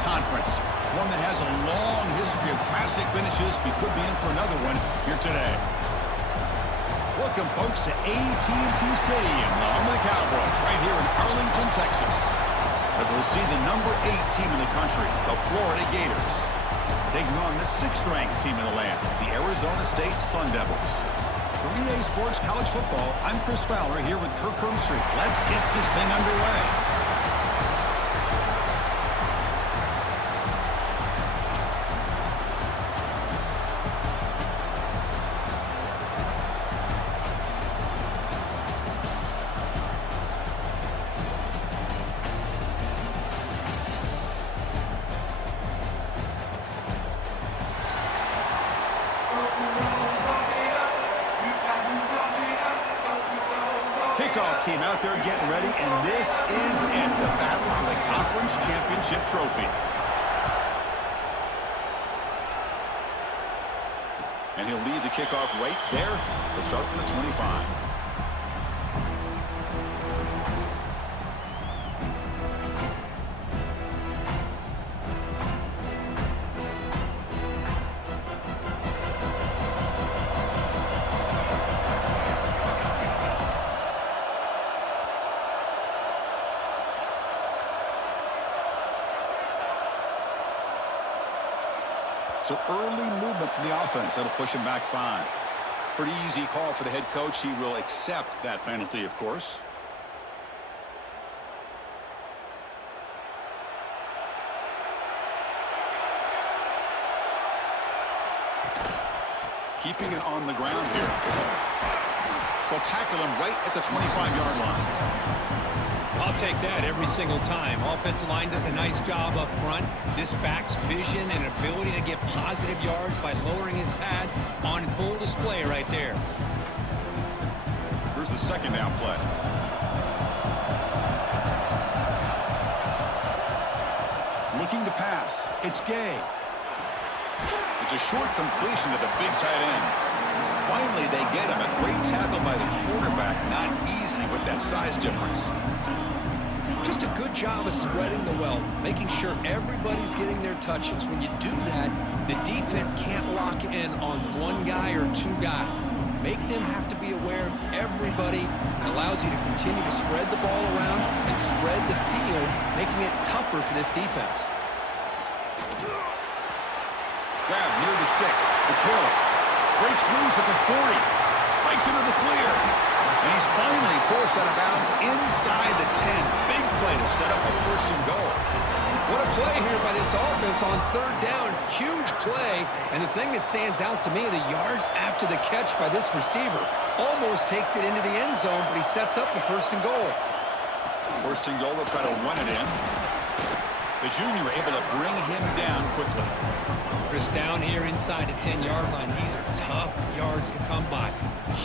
Conference. One that has a long history of classic finishes. We could be in for another one here today. Welcome, folks, to AT&T Stadium, the home of the Cowboys, right here in Arlington, Texas. As we'll see the number 8 team in the country, the Florida Gators, taking on the 6th-ranked team in the land, the Arizona State Sun Devils. For EA Sports College Football, I'm Chris Fowler here with Kirk Herbstreit. Let's get this thing underway. Kickoff team out there getting ready, and this is it, the battle for the Conference Championship trophy. And he'll lead the kickoff right there. He'll start from the 25. So early movement from the offense. That'll push him back 5. Pretty easy call for the head coach. He will accept that penalty, of course. Keeping it on the ground here. They'll tackle him right at the 25-yard line. I'll take that every single time. Offensive line does a nice job up front. This back's vision and ability to get positive yards by lowering his pads on full display right there. Here's the 2nd down play. Looking to pass. It's Gay. It's a short completion to the big tight end. Finally, they get him. A great tackle by the quarterback. Not easy with that size difference. Just a good job of spreading the wealth, making sure everybody's getting their touches. When you do that, the defense can't lock in on one guy or 2 guys. Make them have to be aware of everybody. It allows you to continue to spread the ball around and spread the field, making it tougher for this defense. Grab near the sticks. It's Hill. Breaks loose at the 40. Breaks into the clear. And he's finally forced out of bounds inside the 10. Big play to set up a 1st and goal. What a play here by this offense on 3rd down. Huge play. And the thing that stands out to me, the yards after the catch by this receiver. Almost takes it into the end zone, but he sets up a 1st and goal. 1st and goal, they'll try to run it in. The junior able to bring him down quickly. Chris, down here inside the 10-yard line, these are tough yards to come by.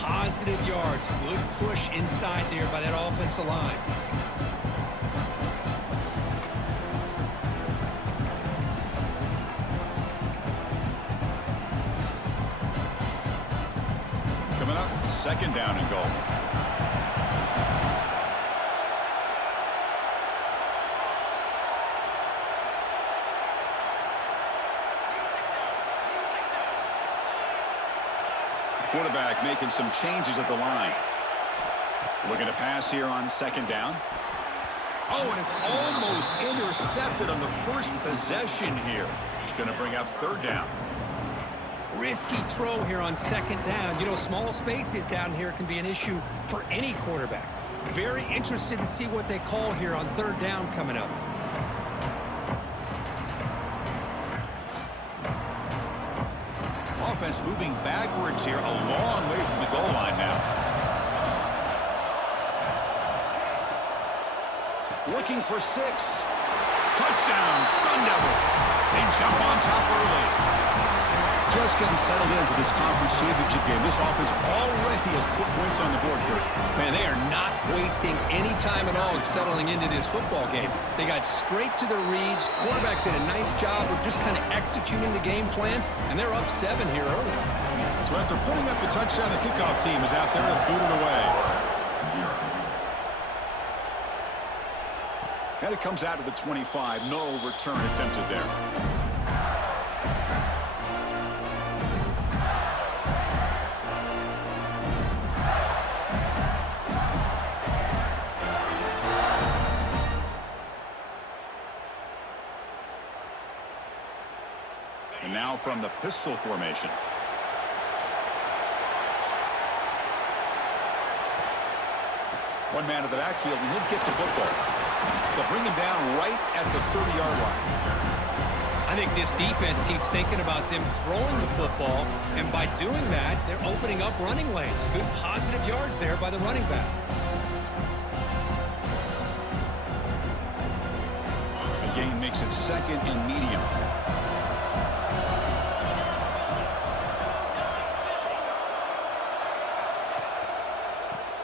Positive yards, good push inside there by that offensive line. Coming up, 2nd down and goal. Quarterback making some changes at the line. Looking to pass here on 2nd down. Oh, and it's almost intercepted on the 1st possession here. It's going to bring up 3rd down. Risky throw here on 2nd down. You know, small spaces down here can be an issue for any quarterback. Very interested to see what they call here on 3rd down coming up. Offense moving backwards here, a long way from the goal line now. Looking for 6. Touchdown, Sun Devils. They jump on top early. Just getting settled in for this conference championship game. This offense already has put points on the board here. Man, they are not wasting any time at all in settling into this football game. They got straight to their reads. Quarterback did a nice job of just kind of executing the game plan, and they're up 7 here early. So after putting up the touchdown, the kickoff team is out there to boot it away. And it comes out to the 25. No return attempted there. And now from the pistol formation. One man to the backfield, and he'll get the football. They'll bring him down right at the 30-yard line. I think this defense keeps thinking about them throwing the football, and by doing that, they're opening up running lanes. Good positive yards there by the running back. The gain makes it second and medium.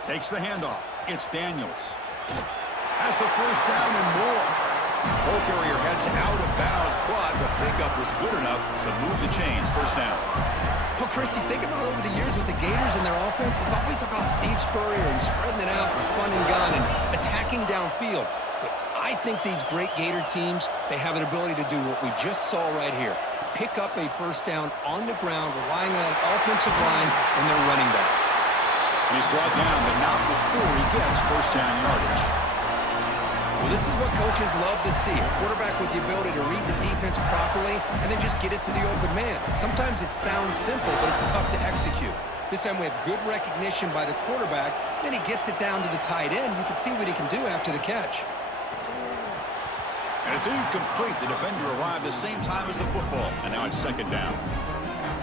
Takes the handoff. It's Daniels. Has the first down and more. Ball carrier heads out of bounds, but the pickup was good enough to move the chains. First down. Well, Chris, you think about over the years with the Gators and their offense, it's always about Steve Spurrier and spreading it out with fun and gun and attacking downfield. But I think these great Gator teams, they have an ability to do what we just saw right here. Pick up a first down on the ground, relying on an offensive line and their running back. And he's brought down, but not before he gets first down yardage. Well, this is what coaches love to see. A quarterback with the ability to read the defense properly and then just get it to the open man. Sometimes it sounds simple, but it's tough to execute. This time we have good recognition by the quarterback. Then he gets it down to the tight end. You can see what he can do after the catch. And it's incomplete. The defender arrived the same time as the football. And now it's second down.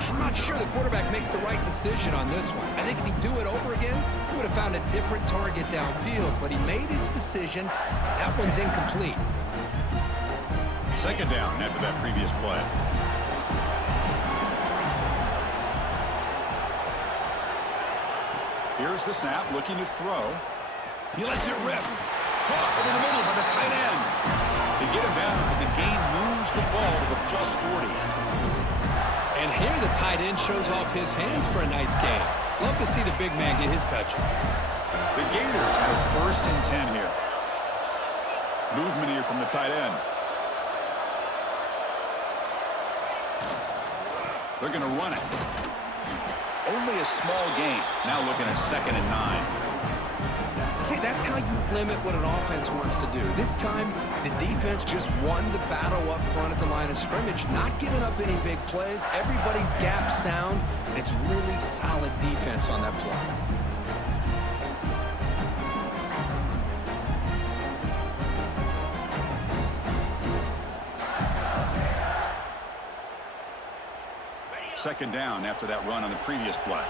I'm not sure the quarterback makes the right decision on this one. I think if he'd do it over again, he would have found a different target downfield. But he made his decision. That one's incomplete. Second down after that previous play. Here's the snap, looking to throw. He lets it rip. Caught over the middle by the tight end. They get him down, but the gain moves the ball to the plus 40. And here the tight end shows off his hands for a nice gain. Love to see the big man get his touches. The Gators have first and 10 here. Movement here from the tight end. They're going to run it. Only a small gain. Now looking at second and 9. See, that's how you limit what an offense wants to do. This time, the defense just won the battle up front at the line of scrimmage, not giving up any big plays. Everybody's gap sound, and it's really solid defense on that play. Second down after that run on the previous play.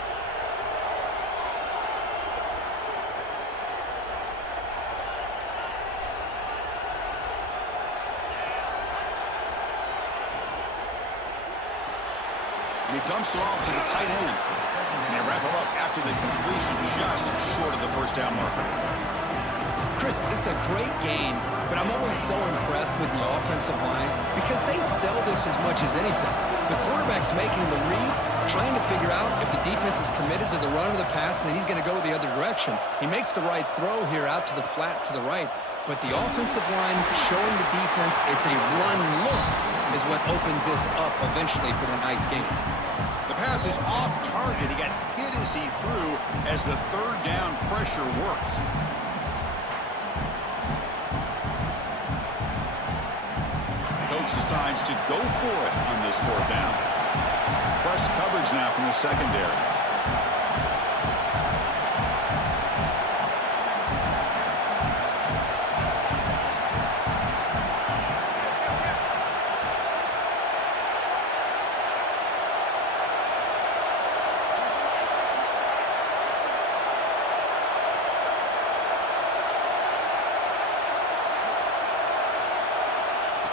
And he dumps it off to the tight end. And they wrap him up after the completion, just short of the first down marker. Chris, this is a great game, but I'm always so impressed with the offensive line because they sell this as much as anything. The quarterback's making the read, trying to figure out if the defense is committed to the run or the pass, and then he's going to go the other direction. He makes the right throw here out to the flat to the right, but the offensive line showing the defense it's a run look is what opens this up eventually for the nice game. The pass is off target. He got hit as he threw as the third down pressure worked. Coach decides to go for it on this fourth down. Press coverage now from the secondary.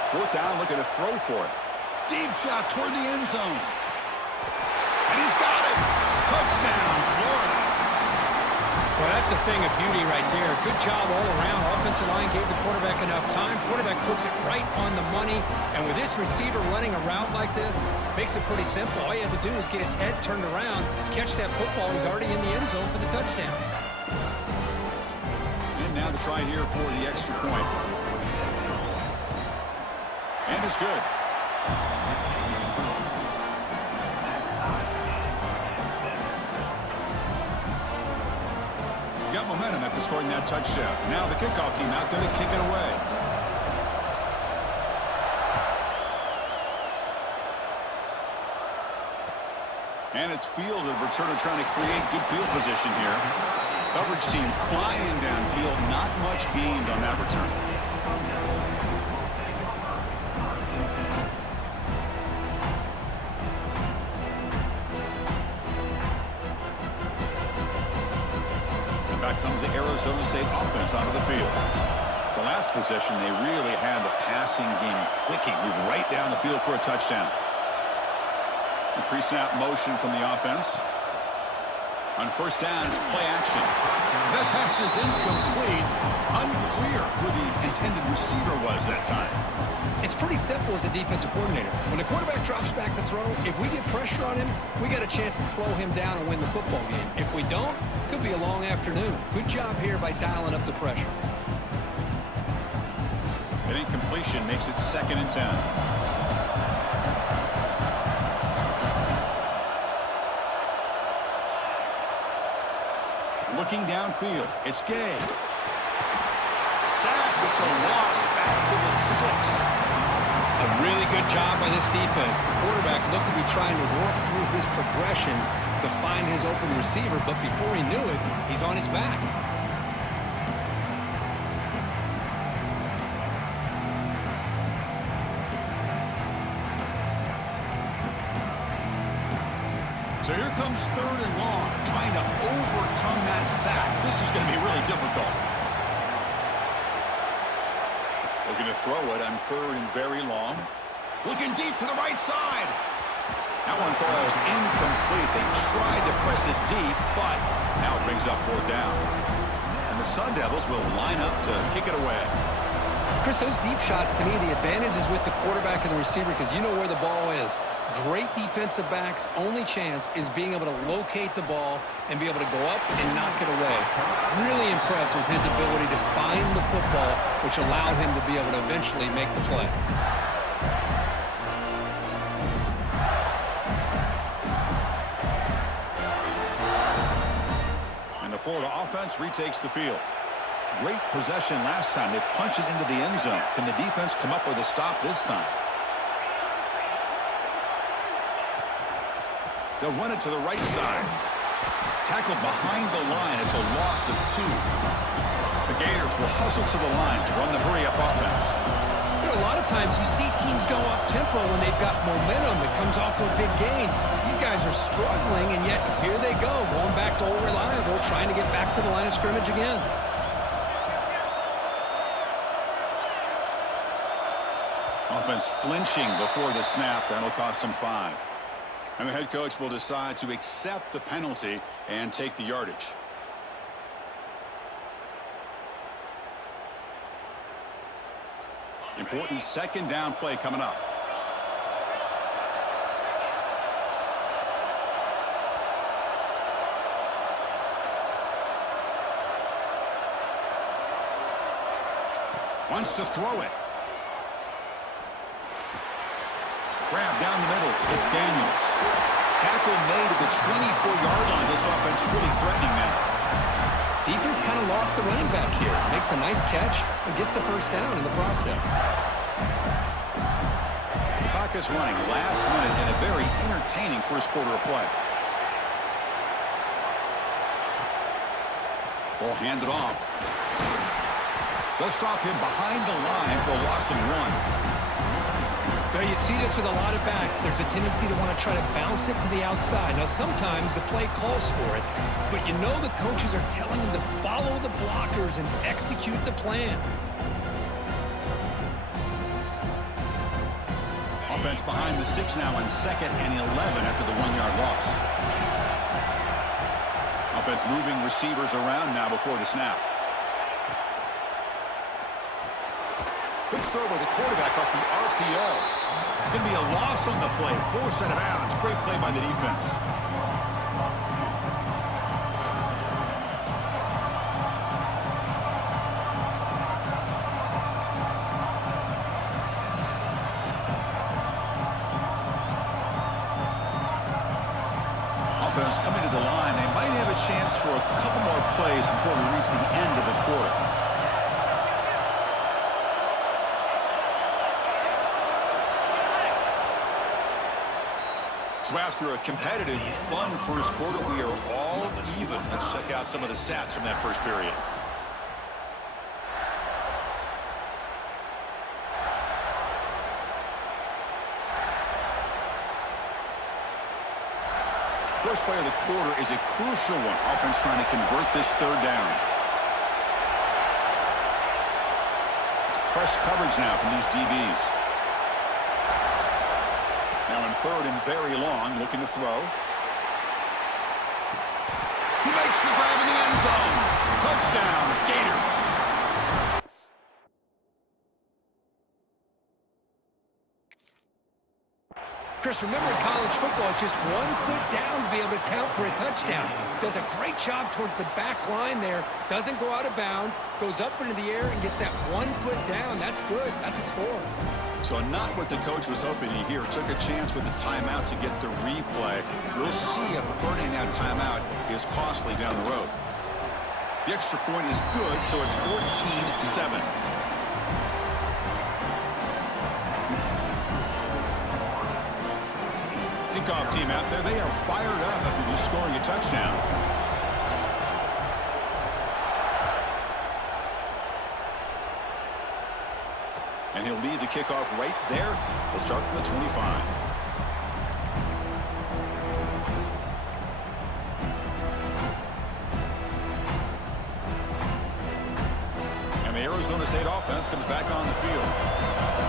Fourth down, looking to throw for it. Deep shot toward the end zone. And he's got it. Touchdown, Florida. Well, that's a thing of beauty right there. Good job all around. Offensive line gave the quarterback enough time. Quarterback puts it right on the money. And with this receiver running a route like this, makes it pretty simple. All you have to do is get his head turned around, catch that football. He's already in the end zone for the touchdown. And now to try here for the extra point. And it's good. Got momentum after scoring that touchdown. Now the kickoff team out there to kick it away. And it's fielded. Returner trying to create good field position here. Coverage team flying downfield. Not much gained on that return. Back comes the Arizona State offense onto the field. The last possession, they really had the passing game clicking. Move right down the field for a touchdown. The pre-snap motion from the offense. On first down, it's play action. That pass is incomplete. Unclear who the intended receiver was that time. It's pretty simple as a defensive coordinator. When the quarterback drops back to throw, if we get pressure on him, we got a chance to slow him down and win the football game. If we don't, could be a long afternoon. Good job here by dialing up the pressure. An incompletion makes it 2nd and 10. Looking downfield, it's Gay. Sacked, it's a loss back to the 6. A really good job by this defense. The quarterback looked to be trying to work through his progressions to find his open receiver, but before he knew it, he's on his back. So here comes 3rd and long, trying to overcome that sack. This is going to be really difficult. Looking to throw it on 3rd and very long. Looking deep to the right side. That one falls incomplete. They tried to press it deep, but now it brings up 4th down. And the Sun Devils will line up to kick it away. Chris, those deep shots, to me, the advantage is with the quarterback and the receiver because you know where the ball is. Great defensive backs, only chance is being able to locate the ball and be able to go up and knock it away. Really impressed with his ability to find the football, which allowed him to be able to eventually make the play. And the Florida offense retakes the field. Great possession last time. They punched it into the end zone. Can the defense come up with a stop this time? They'll run it to the right side. Tackled behind the line. It's a loss of 2. The Gators will hustle to the line to run the hurry-up offense. You know, a lot of times you see teams go up-tempo when they've got momentum. It comes off to a big gain. These guys are struggling, and yet here they go, going back to old reliable, trying to get back to the line of scrimmage again. Offense flinching before the snap. That'll cost them 5. And the head coach will decide to accept the penalty and take the yardage. Important 2nd down play coming up. Wants to throw it. Grab down the middle. It's Daniels. Tackle made at the 24-yard line. This offense really threatening now. Defense kind of lost a running back here. Makes a nice catch and gets the 1st down in the process. The clock is running last minute in a very entertaining first quarter of play. Ball handed off. They'll stop him behind the line for a loss of 1. Now you see this with a lot of backs. There's a tendency to want to try to bounce it to the outside. Now sometimes the play calls for it, but you know the coaches are telling them to follow the blockers and execute the plan. Offense behind the 6 now on 2nd and 11 after the 1-yard loss. Offense moving receivers around now before the snap. Good throw by the quarterback off the RPO. It's going to be a loss on the play. Force out of bounds. Great play by the defense. offense coming to the line. They might have a chance for a couple more plays before we reach the end of the quarter. So after a competitive, fun first quarter, we are all even. Let's check out some of the stats from that first period. First play of the quarter is a crucial one. Offense trying to convert this third down. It's press coverage now from these DBs. Now in third and very long, looking to throw. He makes the grab in the end zone. Touchdown, Gators. Chris, remember in college football, it's just 1 foot down to be able to count for a touchdown. Does a great job towards the back line there. Doesn't go out of bounds. Goes up into the air and gets that 1 foot down. That's good. That's a score. So not what the coach was hoping to hear. Took a chance with the timeout to get the replay. We'll see if burning that timeout is costly down the road. The extra point is good, so it's 14-7. Kickoff team out there. They are fired up after just scoring a touchdown. And he'll lead the kickoff right there. We'll start from the 25. And the Arizona State offense comes back on the field.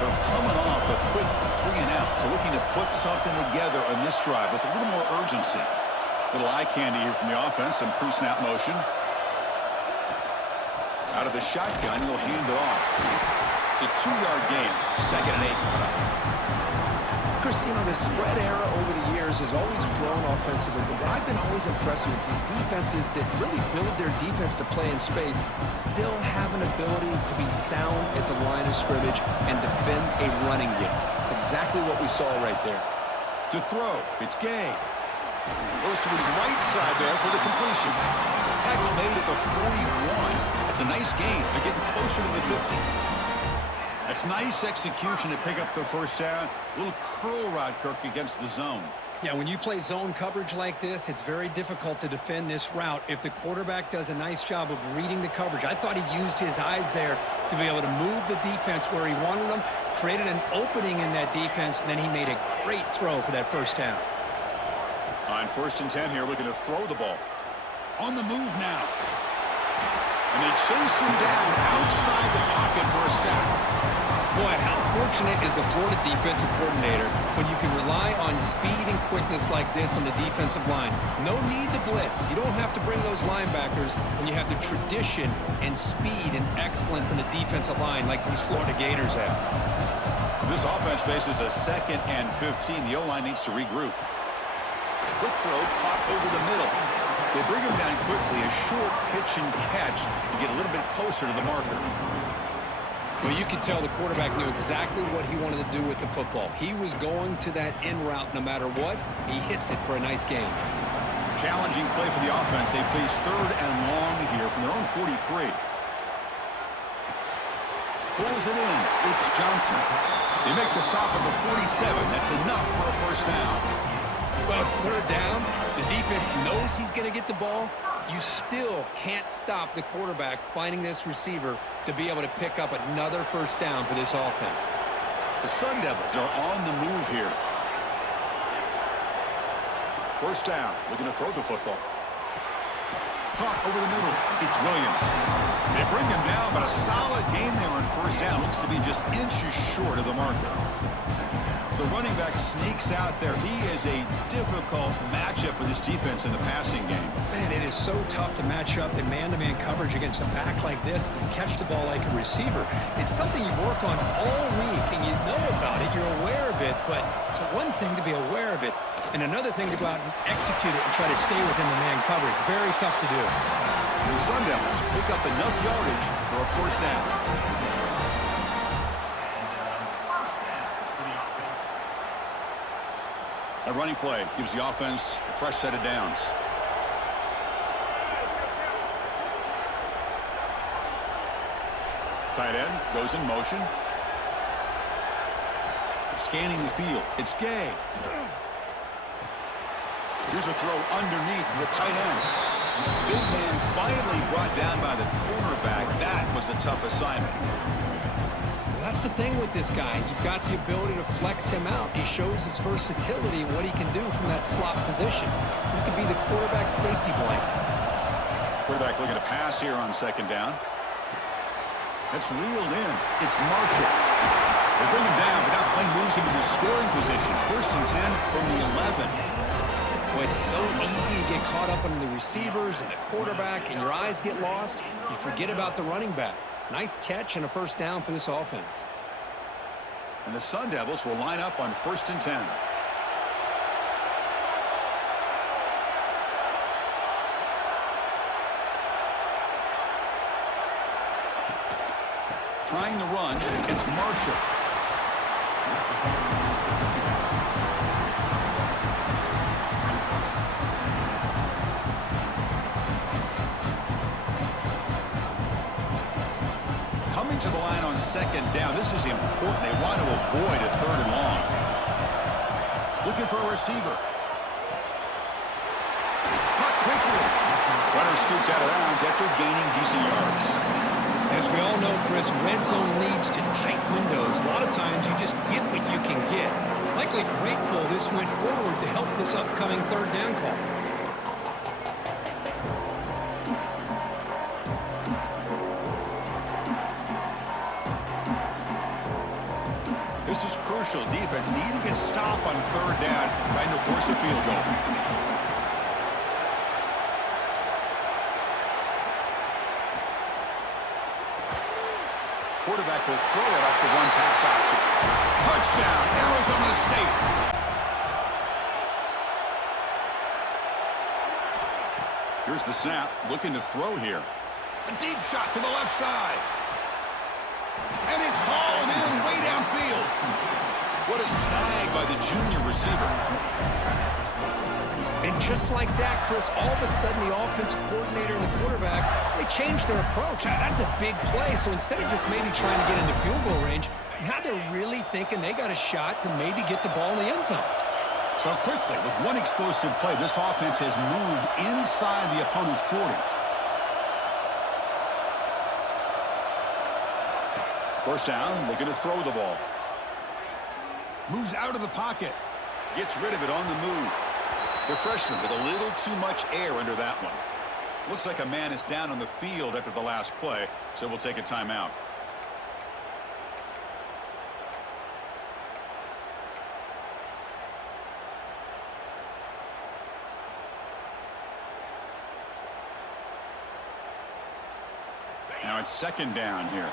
They're coming off a quick 3-and-out, so looking to put something together on this drive with a little more urgency. Little eye candy here from the offense, some pre-snap motion. Out of the shotgun, he'll hand it off. It's a 2-yard gain. 2nd and 8 coming up. Chris, you know, the spread era over the years has always grown offensively, but what I've been always impressed with defenses that really build their defense to play in space still have an ability to be sound at the line of scrimmage and defend a running game. It's exactly what we saw right there. To throw, it's Gay. Goes to his right side there for the completion. Tackle made at the 41. That's a nice gain. They're getting closer to the 50. That's nice execution to pick up the first down. A little curl route, Kirk, against the zone. Yeah, when you play zone coverage like this, it's very difficult to defend this route if the quarterback does a nice job of reading the coverage. I thought he used his eyes there to be able to move the defense where he wanted them, created an opening in that defense, and then he made a great throw for that first down. On 1st and 10 here, looking to throw the ball. On the move now. And they chase him down outside the pocket for a sack. Boy, how fortunate is the Florida defensive coordinator when you can rely on speed and quickness like this on the defensive line. No need to blitz. You don't have to bring those linebackers when you have the tradition and speed and excellence on the defensive line like these Florida Gators have. This offense faces a 2nd and 15. The O-line needs to regroup. Quick throw, caught over the middle. They bring him down quickly, a short pitch and catch to get a little bit closer to the marker. Well, you could tell the quarterback knew exactly what he wanted to do with the football. He was going to that in route no matter what. He hits it for a nice gain. Challenging play for the offense. They face 3rd and long here from their own 43. Pulls it in. It's Johnson. They make the stop at the 47. That's enough for a first down. Well, it's 3rd down. The defense knows he's going to get the ball. You still can't stop the quarterback finding this receiver to be able to pick up another first down for this offense. The Sun Devils are on the move here. First down, looking to throw the football. Caught over the middle. It's Williams. They bring him down, but a solid gain there on first down. Looks to be just inches short of the marker. The running back sneaks out there. He is a difficult matchup for this defense in the passing game. Man, it is so tough to match up in man-to-man coverage against a back like this and catch the ball like a receiver. It's something you work on all week, and you know about it. You're aware of it, but it's one thing to be aware of it, and another thing to go out and execute it and try to stay within the man coverage. Very tough to do. The Sun Devils pick up enough yardage for a first down. A running play gives the offense a fresh set of downs. Tight end goes in motion. Scanning the field. It's Gay. Here's a throw underneath to the tight end. Big man finally brought down by the cornerback. That was a tough assignment. Well, that's the thing with this guy. You've got the ability to flex him out. He shows his versatility, what he can do from that slot position. He could be the quarterback safety blanket. Quarterback looking to pass here on second down. That's reeled in. It's Marshall. They bring him down, but that play moves him into scoring position. 1st and 10 from the 11. Well, it's so easy to get caught up on the receivers and the quarterback, and your eyes get lost. You forget about the running back. Nice catch and a 1st down for this offense. And the Sun Devils will line up on 1st and 10. Trying the run, it's Marshall. Coming to the line on second down. This is important. They want to avoid a 3rd and long. Looking for a receiver. Caught quickly. Runner scoots out of bounds after gaining decent yards. As we all know, Chris, red zone leads to tight windows. A lot of times you just get what you can get. Likely grateful this went forward to help this upcoming 3rd down call. This is crucial. Defense needing a stop on 3rd down, trying to force a field goal. Quarterback will throw it off the one pass option. Touchdown, Arizona State. Here's the snap, looking to throw here. A deep shot to the left side. And it's hauled in way downfield. What a snag by the junior receiver. And just like that, Chris, all of a sudden the offensive coordinator and the quarterback, they changed their approach. That's a big play. So instead of just maybe trying to get into field goal range, now they're really thinking they got a shot to maybe get the ball in the end zone. So quickly, with one explosive play, this offense has moved inside the opponent's 40. First down, looking to throw the ball. Moves out of the pocket. Gets rid of it on the move. The freshman with a little too much air under that one. Looks like a man is down on the field after the last play, so we'll take a timeout. Now it's 2nd down here.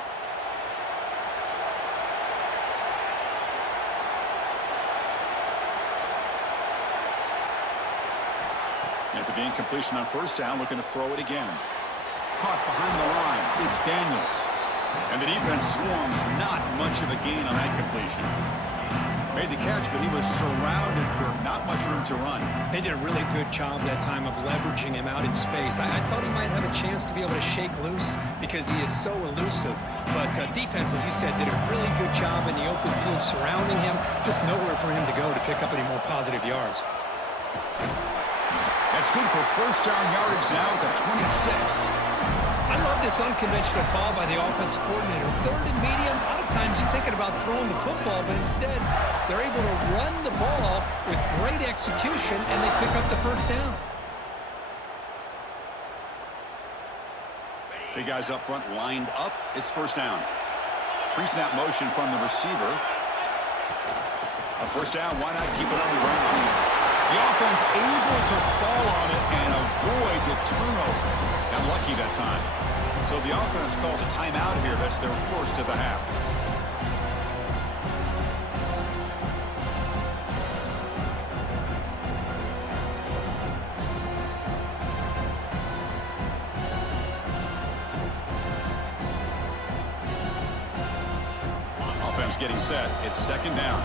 After the incompletion on 1st down, looking to throw it again. Caught behind the line. It's Daniels. And the defense swarms. Not much of a gain on that completion. Made the catch, but he was surrounded for not much room to run. They did a really good job that time of leveraging him out in space. I thought he might have a chance to be able to shake loose because he is so elusive. But defense, as you said, did a really good job in the open field surrounding him. Just nowhere for him to go to pick up any more positive yards. That's good for 1st down yardage now at the 26. I love this unconventional call by the offensive coordinator. 3rd and medium, a lot of times you're thinking about throwing the football, but instead they're able to run the ball with great execution, and they pick up the 1st down. Big guys up front lined up. It's 1st down. Pre-snap motion from the receiver. A 1st down, why not keep it on the ground? The offense able to fall on it and avoid the turnover. Unlucky that time. So the offense calls a timeout here. That's their 1st of the half. Offense getting set. It's 2nd down.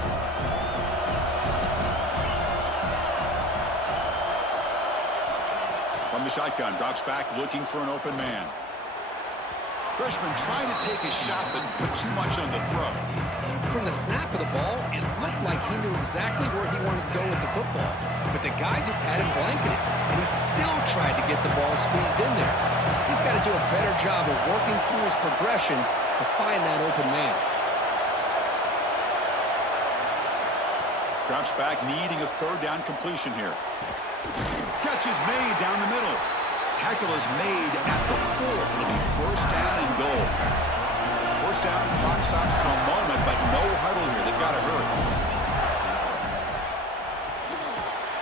From the shotgun, drops back, looking for an open man. Freshman trying to take a shot, but put too much on the throw. From the snap of the ball, it looked like he knew exactly where he wanted to go with the football. But the guy just had him blanketed, and he still tried to get the ball squeezed in there. He's got to do a better job of working through his progressions to find that open man. Drops back, needing a third down completion here. Catch is made down the middle. Tackle is made at the 4. It'll be first down and goal. First down, clock stops for a moment, but no huddle here. They've got to hurry.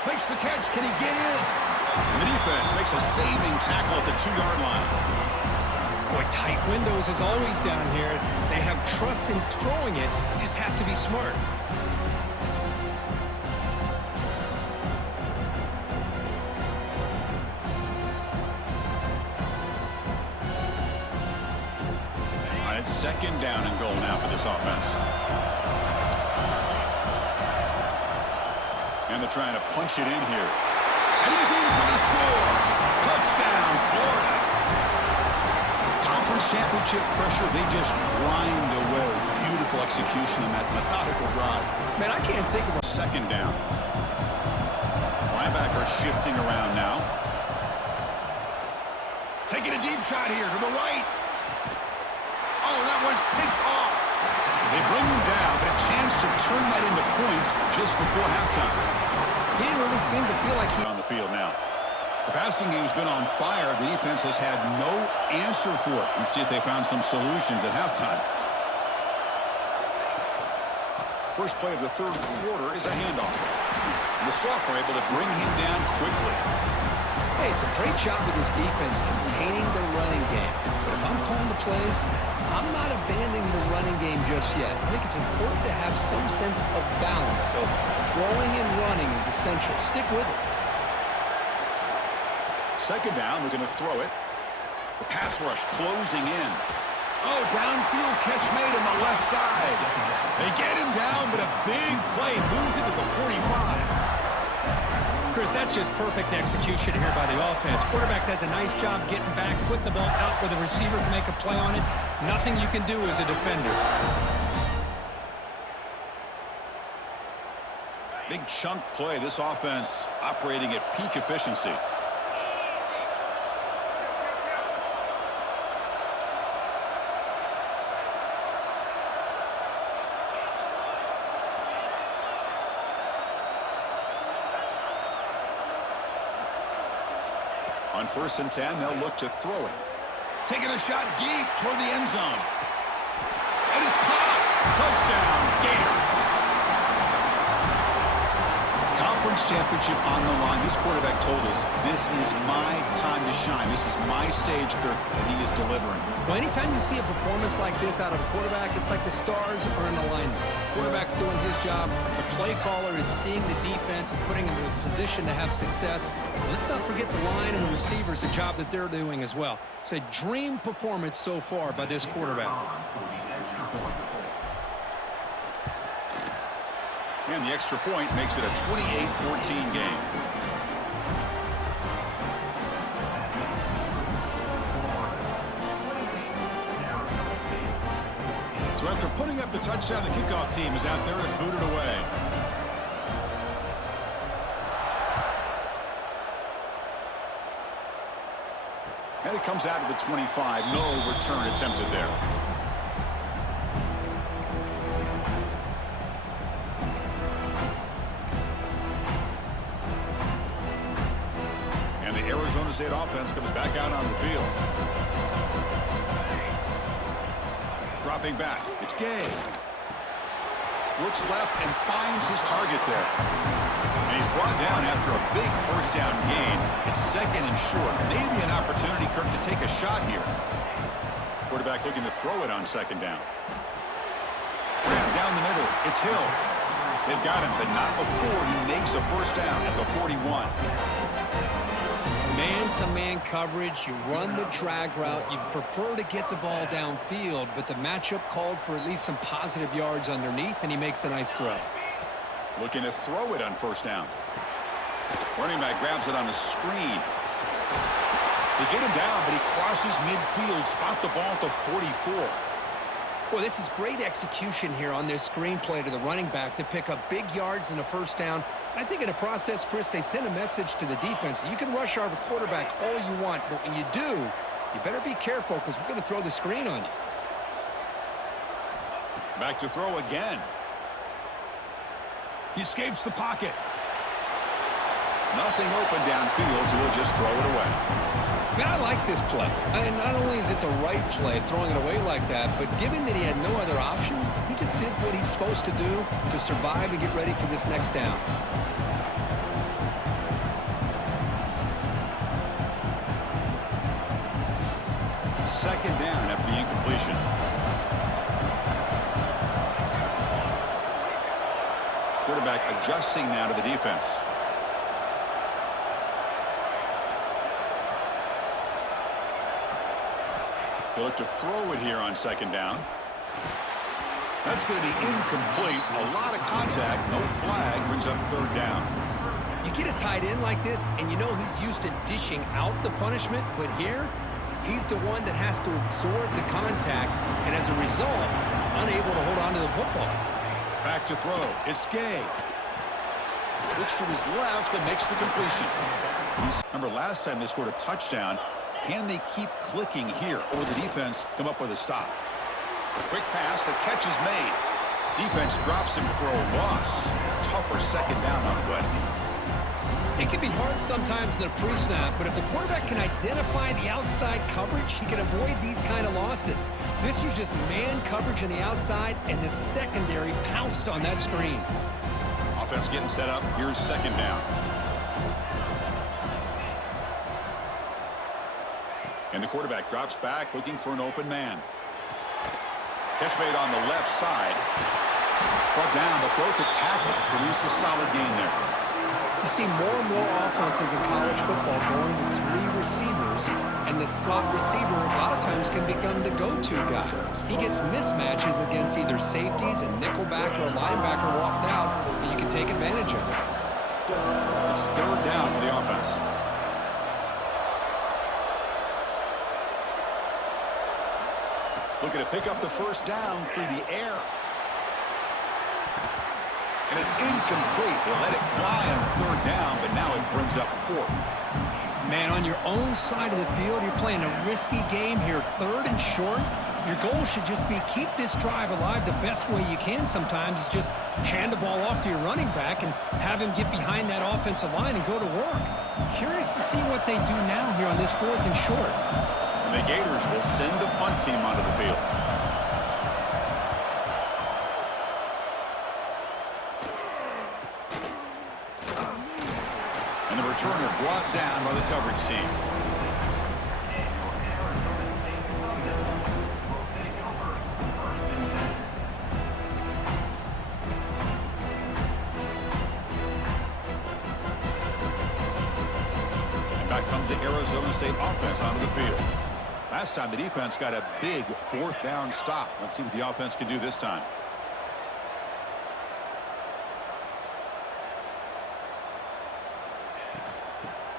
Makes the catch. Can he get in? And the defense makes a saving tackle at the 2-yard line. Boy, tight windows as always down here. They have trust in throwing it. You just have to be smart. It's second down and goal now for this offense. And they're trying to punch it in here. And he's in for the score. Touchdown, Florida. Conference championship pressure, they just grind away. Beautiful execution on that methodical drive. Man, I can't think of a second down. Linebacker shifting around now. Taking a deep shot here to the right. Oh, that one's picked off. They bring him down, but a chance to turn that into points just before halftime. He didn't really seem to feel like he... On the field now. The passing game's been on fire. The defense has had no answer for it. Let's see if they found some solutions at halftime. First play of the third quarter is a handoff. And the Sophomore able to bring him down quickly. Hey, it's a great job with this defense containing the running game. But if I'm calling the plays, I'm not abandoning the running game just yet. I think it's important to have some sense of balance. So throwing and running is essential. Stick with it. Second down, we're going to throw it. The pass rush closing in. Oh, downfield catch made on the left side. They get him down, but a big play moves into the 45. Chris, that's just perfect execution here by the offense. Quarterback does a nice job getting back, putting the ball out where the receiver can make a play on it. Nothing you can do as a defender. Big chunk play. This offense operating at peak efficiency. On 1st and 10, they'll look to throw it. Taking a shot deep toward the end zone. And it's caught. Touchdown, Gators. Conference championship on the line. This quarterback told us, this is my time to shine. This is my stage, Kirk, and he is delivering. Well, anytime you see a performance like this out of a quarterback, it's like the stars are in alignment. Quarterback's doing his job. The play caller is seeing the defense and putting him in a position to have success. And let's not forget the line and the receivers, the job that they're doing as well. It's a dream performance so far by this quarterback. And the extra point makes it a 28-14 game. So after putting up the touchdown, the kickoff team is out there and booted away. And it comes out of the 25. No return attempted there. Arizona State offense comes back out on the field. Dropping back. It's Gay. Looks left and finds his target there. And he's brought down after a big first down gain. It's second and short. Maybe an opportunity, Kirk, to take a shot here. Quarterback looking to throw it on second down. Down the middle. It's Hill. They've got him, but not before he makes a first down at the 41. Man-to-man coverage, you run the drag route, you prefer to get the ball downfield, but the matchup called for at least some positive yards underneath, and he makes a nice throw. Looking to throw it on first down. Running back grabs it on a screen. They get him down, but he crosses midfield, spot the ball at the 44. Boy, this is great execution here on this screenplay to the running back to pick up big yards and a first down. I think in the process, Chris, they send a message to the defense. You can rush our quarterback all you want, but when you do, you better be careful because we're going to throw the screen on you. Back to throw again. He escapes the pocket. Nothing open downfield, so he'll just throw it away. Man, I like this play. And not only is it the right play, throwing it away like that, but given that he had no other option, he just did what he's supposed to do to survive and get ready for this next down. Second down after the incompletion. Quarterback adjusting now to the defense. He'll look to throw it here on second down. That's going to be incomplete. A lot of contact. No flag. Brings up third down. You get a tight end like this, and you know he's used to dishing out the punishment, but here, he's the one that has to absorb the contact, and as a result, he's unable to hold on to the football. Back to throw. It's Gay. Looks to his left and makes the completion. Remember, last time they scored a touchdown. Can they keep clicking here, or the defense come up with a stop? Quick pass, the catch is made. Defense drops him for a loss. Tougher second down on the way. It can be hard sometimes in the pre-snap, but if the quarterback can identify the outside coverage, he can avoid these kind of losses. This was just man coverage on the outside, and the secondary pounced on that screen. Offense getting set up. Here's second down. And the quarterback drops back, looking for an open man. Catch made on the left side. Brought down, but broke a tackle to produce a solid gain there. You see more and more offenses in college football going to three receivers, and the slot receiver a lot of times can become the go-to guy. He gets mismatches against either safeties, a nickelback, or a linebacker walked out, and you can take advantage of it. It's third down for the offense. Looking to pick up the first down through the air. And it's incomplete. They let it fly on third down, but now it brings up fourth. Man, on your own side of the field, you're playing a risky game here, third and short. Your goal should just be keep this drive alive the best way you can sometimes is just hand the ball off to your running back and have him get behind that offensive line and go to work. Curious to see what they do now here on this fourth and short. And the Gators will send the punt team onto the field. And the returner brought down by the coverage team. And back comes the Arizona State offense onto the field. Last time the defense got a big fourth down stop. Let's see what the offense can do this time.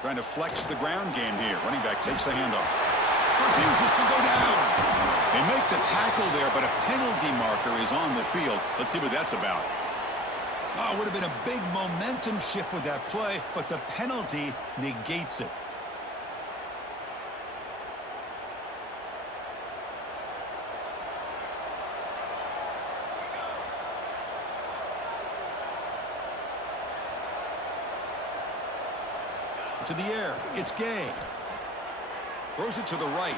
Trying to flex the ground game here. Running back takes the handoff. Refuses to go down. They make the tackle there, but a penalty marker is on the field. Let's see what that's about. Oh, it would have been a big momentum shift with that play, but the penalty negates it. To the air, it's Gay. Throws it to the right.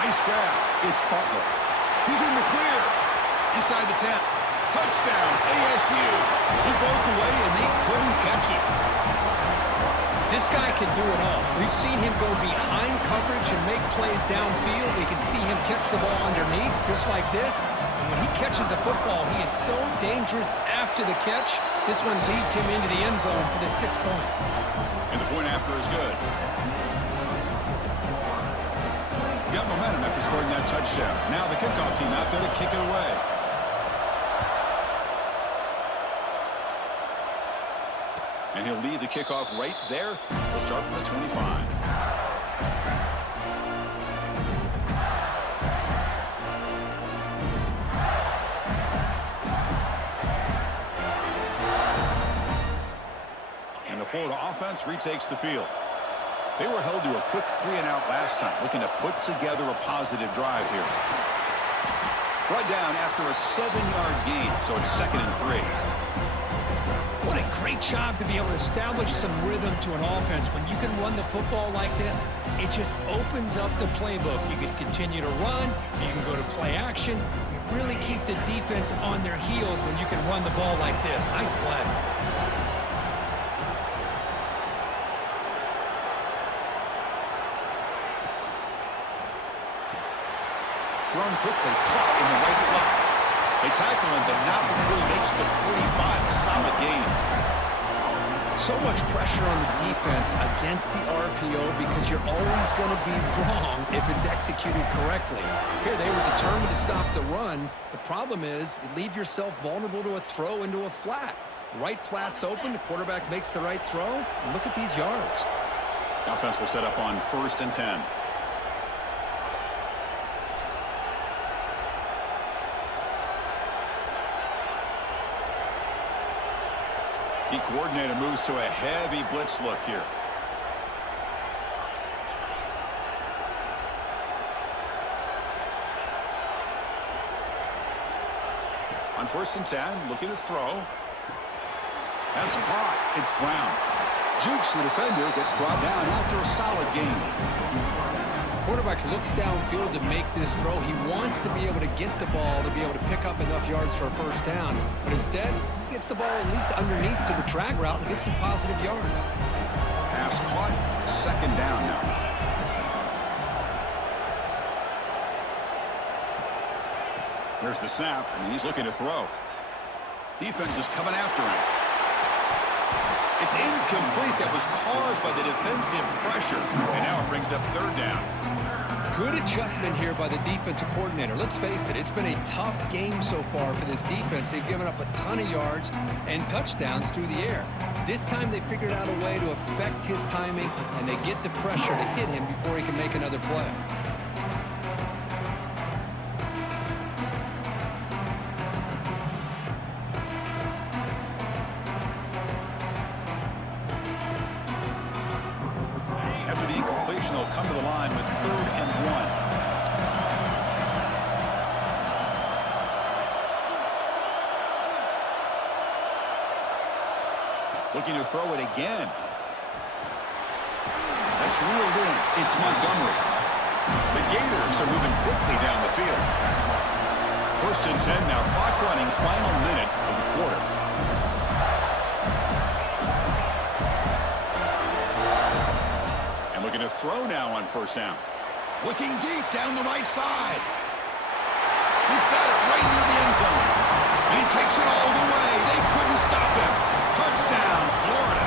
Nice grab. It's Butler. He's in the clear. Inside the 10. Touchdown, ASU. He broke away and they couldn't catch it. This guy can do it all. We've seen him go behind coverage and make plays downfield. We can see him catch the ball underneath just like this. And when he catches a football, he is so dangerous after the catch. This one leads him into the end zone for the 6 points. And the point after is good. Got momentum after scoring that touchdown. Now the kickoff team out there to kick it away. And he'll lead the kickoff right there. He'll start from the 25. And the Florida offense retakes the field. They were held to a quick 3-and-out last time, looking to put together a positive drive here. Brought down after a 7-yard gain, so it's 2nd and 3. What a great job to be able to establish some rhythm to an offense. When you can run the football like this, it just opens up the playbook. You can continue to run. You can go to play action. You really keep the defense on their heels when you can run the ball like this. Nice play. Thrown quickly, caught in the right flat. They tackle him, but not before he makes the 45. A solid gain. So much pressure on the defense against the RPO because you're always going to be wrong if it's executed correctly. Here, they were determined to stop the run. The problem is you leave yourself vulnerable to a throw into a flat. Right flat's open. The quarterback makes the right throw. And look at these yards. The offense will set up on 1st and 10. The coordinator moves to a heavy blitz look here. On 1st and 10, looking to throw. That's caught. It's Brown. Jukes the defender, gets brought down after a solid gain. Quarterback looks downfield to make this throw. He wants to be able to get the ball to be able to pick up enough yards for a 1st down. But instead, he gets the ball at least underneath to the drag route and gets some positive yards. Pass caught. 2nd down now. There's the snap, and he's looking to throw. Defense is coming after him. It's incomplete. That was caused by the defensive pressure. And now it brings up 3rd down. Good adjustment here by the defensive coordinator. Let's face it, it's been a tough game so far for this defense. They've given up a ton of yards and touchdowns through the air. This time they figured out a way to affect his timing, and they get the pressure to hit him before he can make another play. They'll come to the line with 3rd and 1. Looking to throw it again. That's reeled in. It's Montgomery. The Gators are moving quickly down the field. 1st and 10 now. Clock running. Final minute of the quarter. Looking to throw now on 1st down. Looking deep down the right side. He's got it right near the end zone. And he takes it all the way. They couldn't stop him. Touchdown, Florida.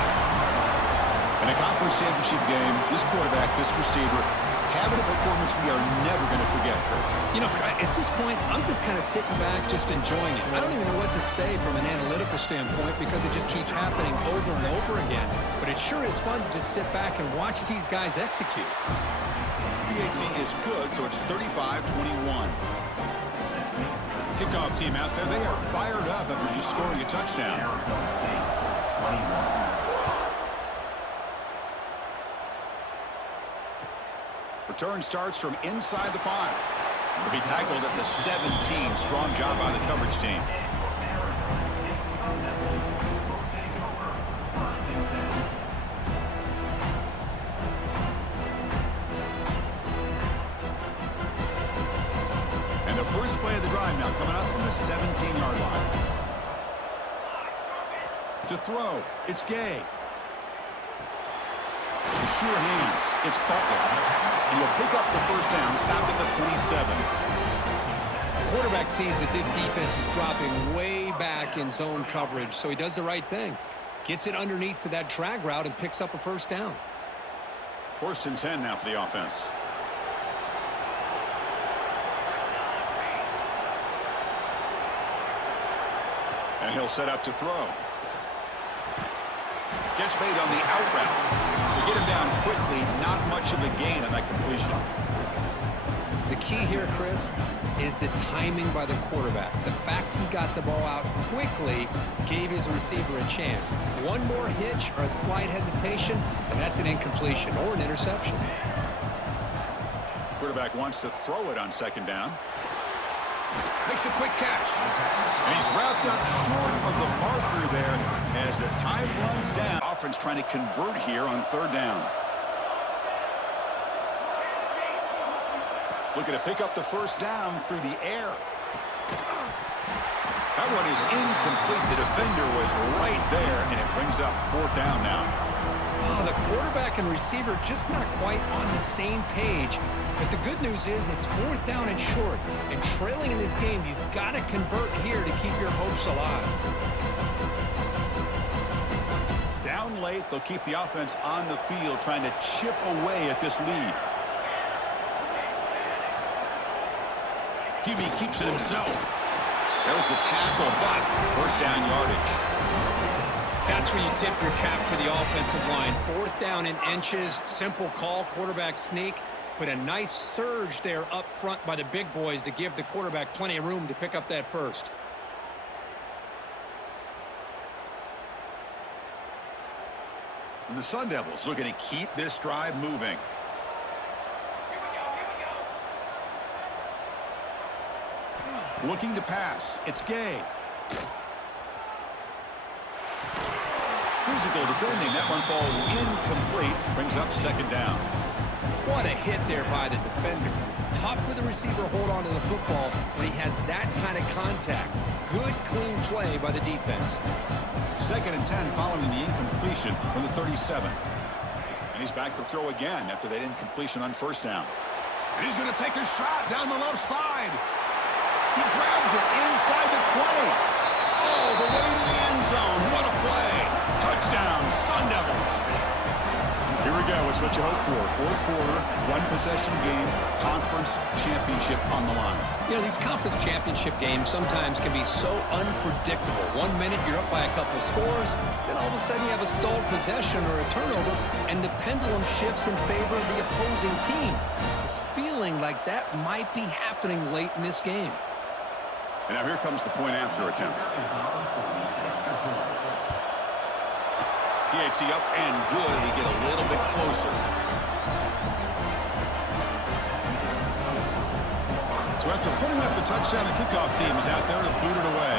In a conference championship game, this quarterback, this receiver, having a performance we are never going to forget, Kurt. You know, at this point, I'm just kind of sitting back, just enjoying it. I don't even know what to say from an analytical standpoint because it just keeps happening over and over again. But it sure is fun to just sit back and watch these guys execute. PAT is good, so it's 35-21. Kickoff team out there, they are fired up after just scoring a touchdown. Return starts from inside the 5. He'll be tackled at the 17. Strong job by the coverage team. And the first play of the drive now coming up from the 17-yard line. To throw, it's Gay. The sure hands, it's Butler. And he'll pick up the 1st down, stop at the 27. Quarterback sees that this defense is dropping way back in zone coverage, so he does the right thing. Gets it underneath to that drag route and picks up a 1st down. 1st and 10 now for the offense. And he'll set up to throw. Catch made on the out route. To get him down quickly, not much of a gain on that completion. The key here, Chris, is the timing by the quarterback. The fact he got the ball out quickly gave his receiver a chance. One more hitch or a slight hesitation, and that's an incompletion or an interception. Quarterback wants to throw it on second down. Makes a quick catch. And he's wrapped up short of the marker there as the time runs down. Offense trying to convert here on third down. Looking to pick up the first down through the air. That one is incomplete. The defender was right there, and it brings up fourth down now. Oh, the quarterback and receiver just not quite on the same page. But the good news is it's fourth down and short. And trailing in this game, you've got to convert here to keep your hopes alive. Down late, they'll keep the offense on the field trying to chip away at this lead. QB keeps it himself. There's the tackle, but first down yardage. That's where you tip your cap to the offensive line. Fourth down in inches, simple call, quarterback sneak, but a nice surge there up front by the big boys to give the quarterback plenty of room to pick up that first. And the Sun Devils looking to keep this drive moving. Looking to pass. It's Gay. Physical defending. That one falls incomplete. Brings up second down. What a hit there by the defender. Tough for the receiver to hold on to the football when he has that kind of contact. Good, clean play by the defense. Second and 10 following the incompletion from the 37. And he's back to throw again after that incompletion on first down. And he's going to take a shot down the left side. He grabs it inside the 20. Oh, the way to the end zone. What a play. Touchdown, Sun Devils. Here we go. It's what you hope for. Fourth quarter, one-possession game, conference championship on the line. You know, these conference championship games sometimes can be so unpredictable. 1 minute you're up by a couple scores, then all of a sudden you have a stalled possession or a turnover, and the pendulum shifts in favor of the opposing team. It's feeling like that might be happening late in this game. And now here comes the point-after attempt. PAT up and good. He get a little bit closer. So after putting up the touchdown, the kickoff team is out there to boot it away.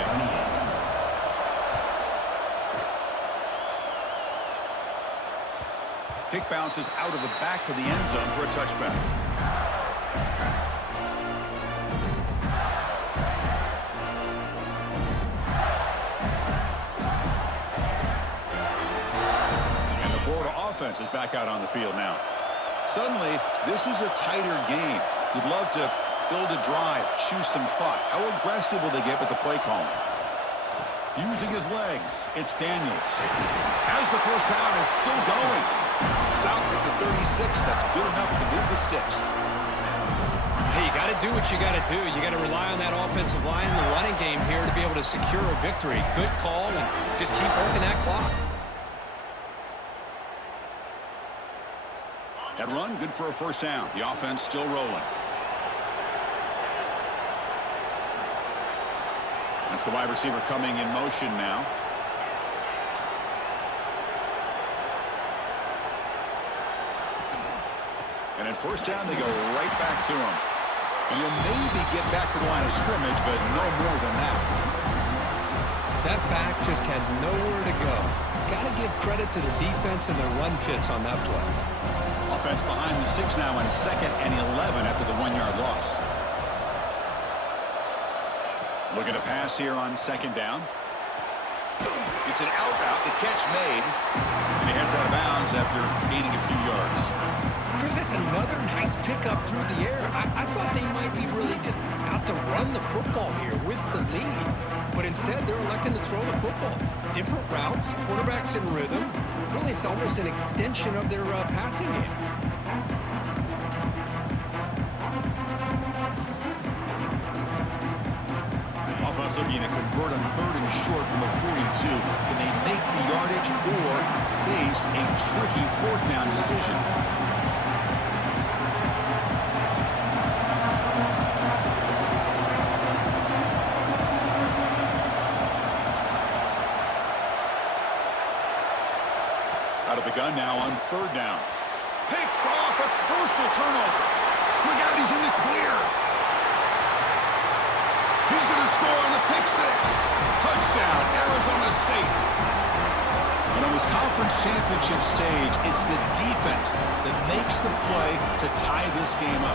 Kick bounces out of the back of the end zone for a touchback. Offense is back out on the field now. Suddenly, this is a tighter game. You'd love to build a drive, choose some clock. How aggressive will they get with the play calling? Using his legs, it's Daniels. As the first down is still going. Stopped at the 36. That's good enough to move the sticks. Hey, you got to do what you got to do. You got to rely on that offensive line and the running game here to be able to secure a victory. Good call, and just keep working that clock. That run, good for a first down. The offense still rolling. That's the wide receiver coming in motion now. And at first down, they go right back to him. And he'll maybe get back to the line of scrimmage, but no more than that. That back just had nowhere to go. Got to give credit to the defense and their run fits on that play. Offense behind the 6 now on 2nd and 11 after the 1-yard loss. Looking to pass here on 2nd down. It's an out route, the catch made, and he heads out of bounds after gaining a few yards. Chris, that's another nice pickup through the air. I thought they might be really just out to run the football here with the lead, but instead they're electing to throw the football. Different routes, quarterbacks in rhythm. Really, it's almost an extension of their passing game. Offense looking to convert on 3rd and short from the 42. Can they make the yardage, or face a tricky fourth down decision. Out of the gun now on third down. Picked off, a crucial turnover. Look out, he's in the clear. He's going to score on the pick six. Touchdown, Arizona State. And on this conference championship stage, it's the defense that makes the play to tie this game up.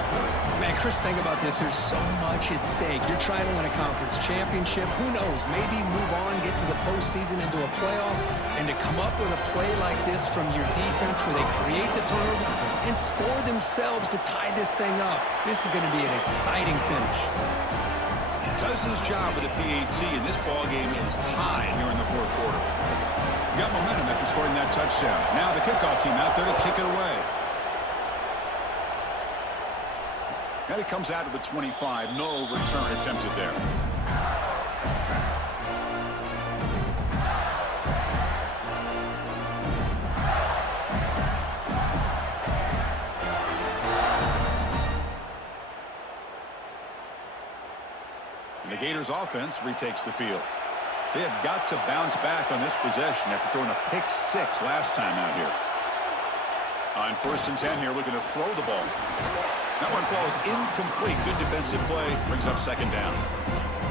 Man, Chris, think about this. There's so much at stake. You're trying to win a conference championship. Who knows? Maybe move on, get to the postseason, into a playoff, and to come up with a play like this from your defense where they create the turnover and score themselves to tie this thing up. This is going to be an exciting finish. He does his job with the PAT, and this ball game is tied here in the fourth quarter. Got momentum after scoring that touchdown. Now the kickoff team out there to kick it away. And it comes out to the 25. No return attempted there. And the Gators offense retakes the field. They have got to bounce back on this possession after throwing a pick six last time out here. On 1st and 10 here, looking to throw the ball. That one falls incomplete. Good defensive play. Brings up 2nd down.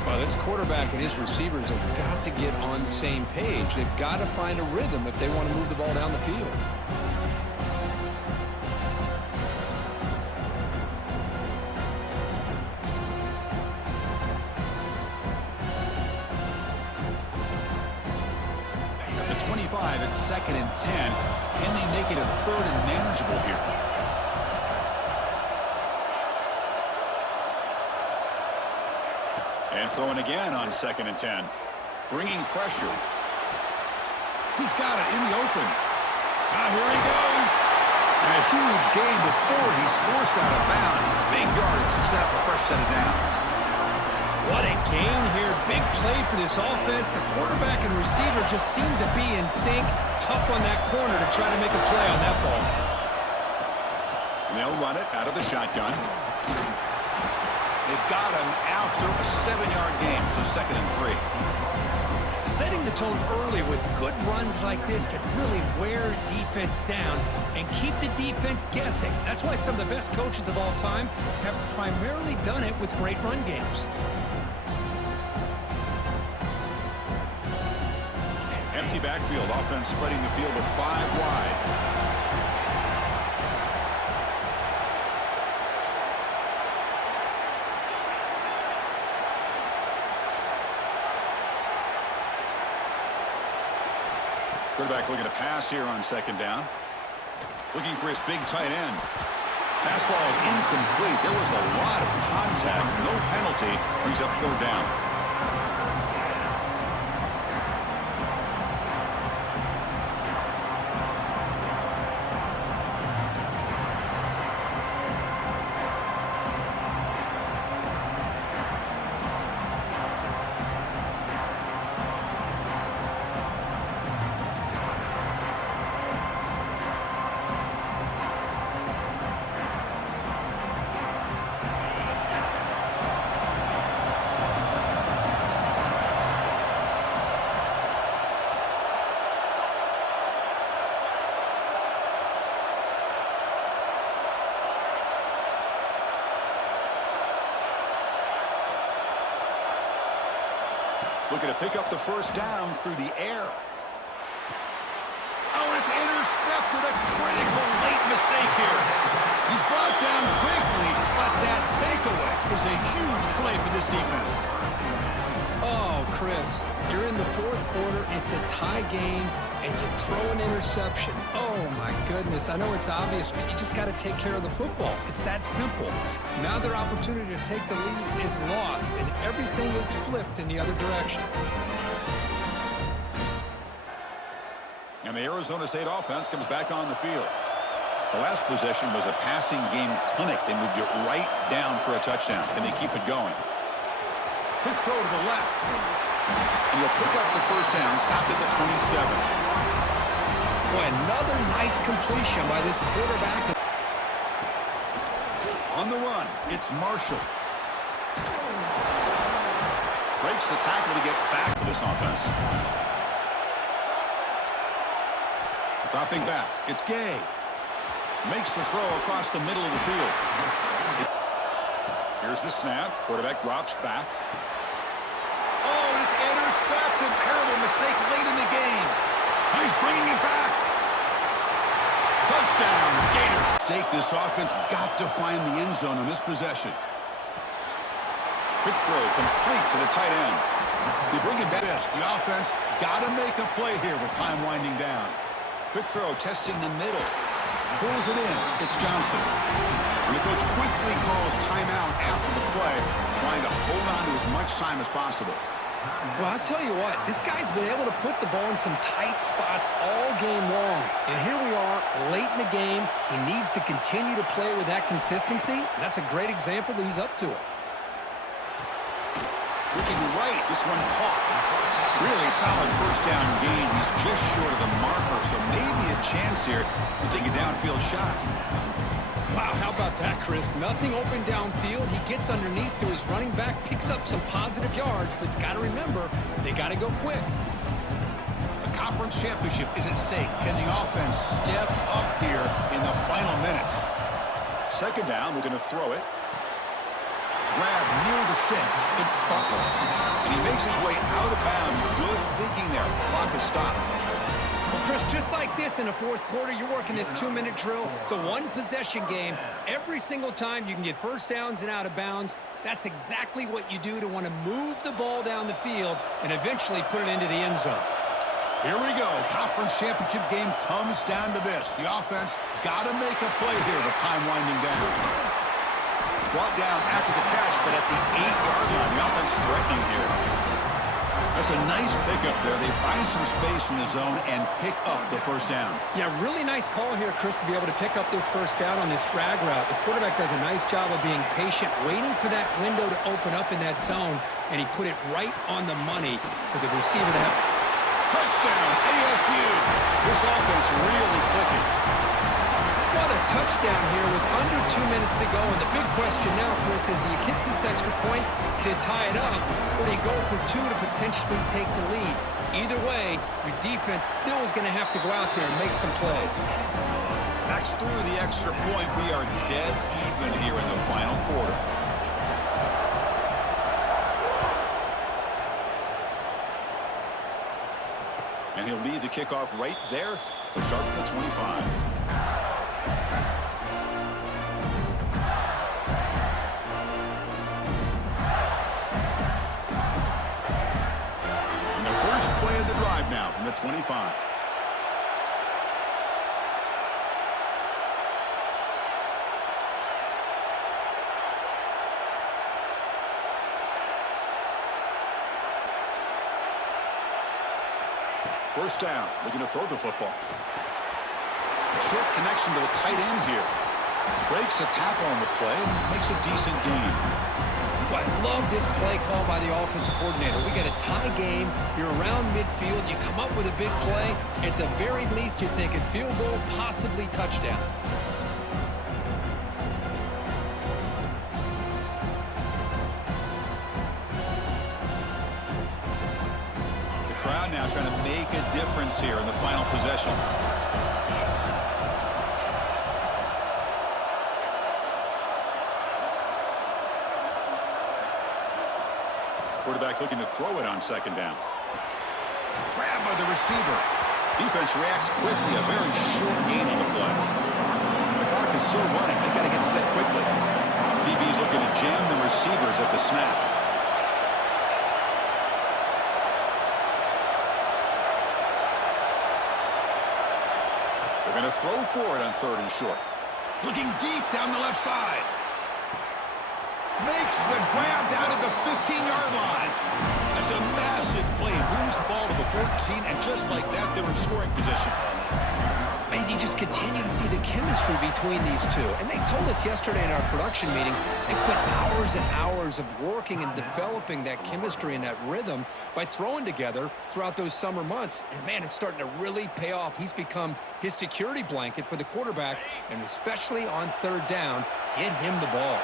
Well, this quarterback and his receivers have got to get on the same page. They've got to find a rhythm if they want to move the ball down the field. At the 25, it's 2nd and 10. Can they make it a 3rd and manageable here? And throwing again on 2nd and 10. Bringing pressure. He's got it in the open. Now here he goes. And a huge gain before he's forced out of bounds. Big yardage to set up a fresh set of downs. What a gain here. Big play for this offense. The quarterback and receiver just seem to be in sync. Tough on that corner to try to make a play on that ball. And they'll run it out of the shotgun. They've got him after a 7-yard gain, so 2nd and 3. Setting the tone early with good runs like this can really wear defense down and keep the defense guessing. That's why some of the best coaches of all time have primarily done it with great run games. Empty backfield, offense spreading the field to 5 wide. Quarterback looking to pass here on 2nd down. Looking for his big tight end. Pass ball is incomplete. There was a lot of contact. No penalty. Brings up 3rd down. Looking to pick up the 1st down through the air. Oh, it's intercepted. A critical late mistake here. He's brought down quickly, but that takeaway is a huge play for this defense. Oh, Chris, you're in the 4th quarter. It's a tie game, and you throw an interception. Oh, my goodness. I know it's obvious, but you just got to take care of the football. It's that simple. Now their opportunity to take the lead is lost, and everything is flipped in the other direction. And the Arizona State offense comes back on the field. The last possession was a passing game clinic. They moved it right down for a touchdown, and they keep it going. Quick throw to the left. And he'll pick up the 1st down, stopped at the 27. Boy, another nice completion by this quarterback. On the run, it's Marshall. Breaks the tackle to get back for this offense. Dropping back, it's Gay. Makes the throw across the middle of the field. Here's the snap. Quarterback drops back. Oh, and it's intercepted. Terrible mistake late in the game. He's bringing it back. Touchdown, Gator. Mistake. This offense got to find the end zone on this possession. Quick throw complete to the tight end. They bring it back. The offense got to make a play here with time winding down. Quick throw testing the middle. Pulls it in. It's Johnson. And the coach quickly calls timeout after the play, trying to hold on to as much time as possible. Well, I'll tell you what, this guy's been able to put the ball in some tight spots all game long. And here we are, late in the game. He needs to continue to play with that consistency. And that's a great example that he's up to it. Looking right, this one caught. Really solid first down gain. He's just short of the marker, so maybe a chance here to take a downfield shot. Wow, how about that, Chris? Nothing open downfield. He gets underneath to his running back, picks up some positive yards, but it's got to remember, they got to go quick. The conference championship is at stake. Can the offense step up here in the final minutes? Second down, we're going to throw it. Grab near the sticks. It's Butler. And he makes his way out of bounds. Good thinking there. Clock is stopped. Well, Chris, just like this in the fourth quarter, you're working this 2-minute drill. It's a one-possession game. Every single time you can get first downs and out of bounds, that's exactly what you do to want to move the ball down the field and eventually put it into the end zone. Here we go. Conference championship game comes down to this. The offense got to make a play here with time winding down. Brought down after the catch, but at the 8-yard line, the offense threatening here. That's a nice pickup there. They find some space in the zone and pick up the first down. Yeah, really nice call here, Chris, to be able to pick up this first down on this drag route. The quarterback does a nice job of being patient, waiting for that window to open up in that zone, and he put it right on the money for the receiver to have. Touchdown, ASU. This offense really clicking. What a touchdown here with under 2 minutes to go. And the big question now, Chris, is do you kick this extra point to tie it up, or do you go for 2 to potentially take the lead? Either way, your defense still is going to have to go out there and make some plays. Backs through the extra point. We are dead even here in the final quarter. And he'll lead the kickoff right there to start from the 25. And the first play of the drive now from the 25. First down, looking to throw the football. Short connection to the tight end here. Breaks a tackle on the play, makes a decent gain. Well, I love this play call by the offensive coordinator. We got a tie game. You're around midfield. You come up with a big play. At the very least, you're thinking field goal, possibly touchdown. Crowd now trying to make a difference here in the final possession. Quarterback looking to throw it on second down. Grabbed by the receiver. Defense reacts quickly. A very short gain on the play. The clock is still running. They got to get set quickly. DB's looking to jam the receivers at the snap. Going to throw for it on third and short. Looking deep down the left side. Makes the grab down at the 15-yard line. That's a massive play. Moves the ball to the 14, and just like that, they're in scoring position. And you just continue to see the chemistry between these two. And they told us yesterday in our production meeting, they spent hours and hours of working and developing that chemistry and that rhythm by throwing together throughout those summer months. And, man, it's starting to really pay off. He's become his security blanket for the quarterback, and especially on third down, get him the ball.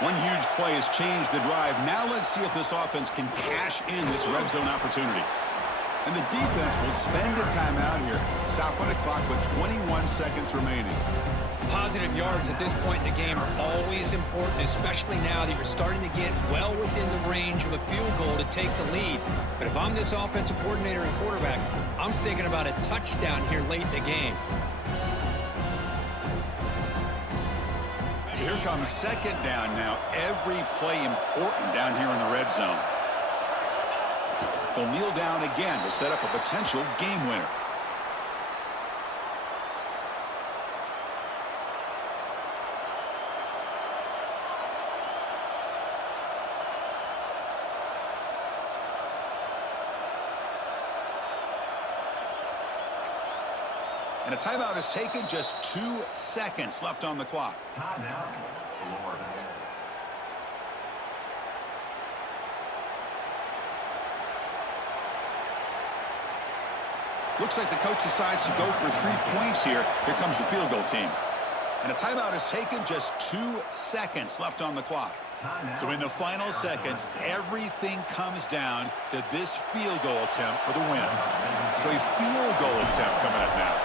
One huge play has changed the drive. Now let's see if this offense can cash in this red zone opportunity. And the defense will spend a timeout here. Stop on the clock with 21 seconds remaining. Positive yards at this point in the game are always important, especially now that you're starting to get well within the range of a field goal to take the lead. But if I'm this offensive coordinator and quarterback, I'm thinking about a touchdown here late in the game. So here comes second down now. Every play important down here in the red zone. They'll kneel down again to set up a potential game winner. And a timeout is taken. Just 2 seconds left on the clock. Looks like the coach decides to go for 3 points here. Here comes the field goal team. And a timeout is taken. Just 2 seconds left on the clock. So in the final seconds, everything comes down to this field goal attempt for the win. So a field goal attempt coming up now.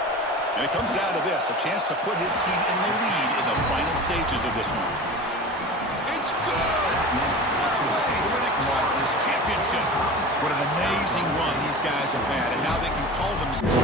And it comes down to this, a chance to put his team in the lead in the final stages of this one. It's good! What a way to win a conference championship. What an amazing run these guys have had, and now they can call themselves